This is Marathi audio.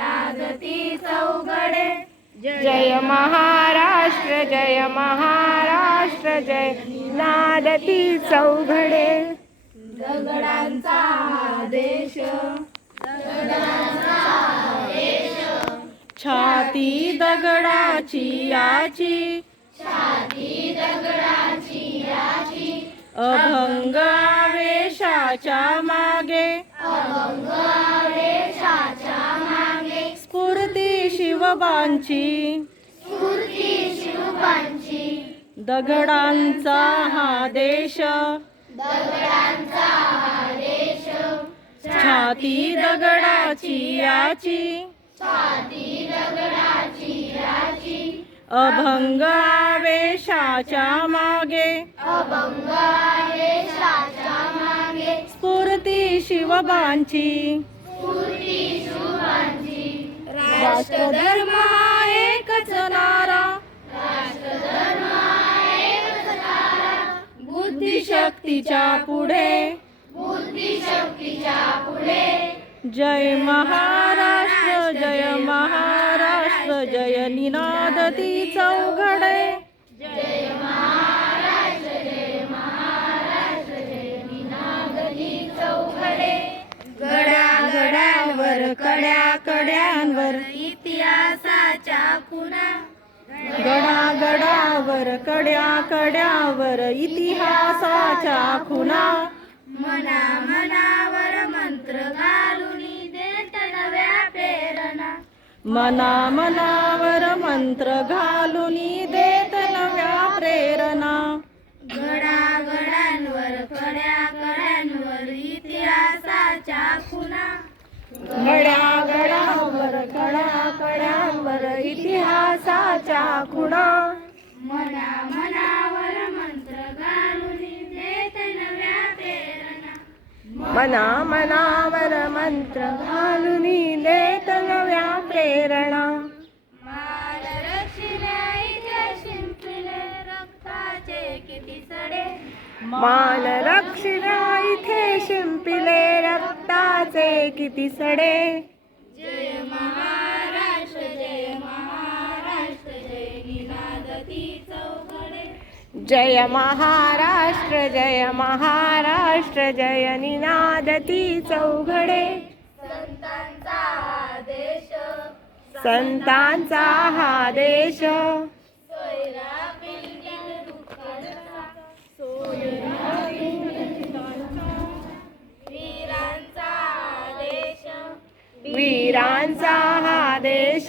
निनादती चौघडे. जय महाराष्ट्र जय महाराष्ट्र जय निनादती चौघडे. दगडांचा हा देश, छाती दगडाची याची, अभंग आवेशाच्या मागे, स्फूर्ती शिवबांची, दगडांचा हा देश, छाती दगडाची याची, अभंग आवेशाच्या मागे, स्फूर्ती शिवबांची, राष्ट्रधर्म हा एकच नारा, बुद्धिशक्तीच्या पुढे, जय महाराष्ट्र जय महाराष्ट्र जय निनादती चौघडे. गडागडांवर कड्या कड्यांवर इतिहासाच्या खुणा, गडागडावर कड्या कड्यावर इतिहासाच्या खुणा, मना मनावर मंत्र घालून देत नव्या प्रेरणा. मना मनावर मंत्र घालून देत नव्या प्रेरणा. गडागडांवर कड्या कड्यांवर इतिहासाच्या खुणा, गडागडावर कड्या कड्यांवर इतिहासाच्या खुणा, मना मनावर मंत्र घालून देत नव्या प्रेरणा. मना मनावर मंत्र घालून देत नव्या प्रेरणा. माल रक्षिल्या इथे शिंपले रक्ताचे किती सडे, मान रक्षिला इथे शिंपिले रक्ताचे किती सडे. जय महाराष्ट्र जय महाराष्ट्र जय निनादती चौघडे. जय महाराष्ट्र जय महाराष्ट्र जय निनादती चौघडे. संतांचा हा देश, संतांचा हा देश, सोयरा पिंगीत दुःखाचा, वीरांचा हा देश, वीरांचा हा देश,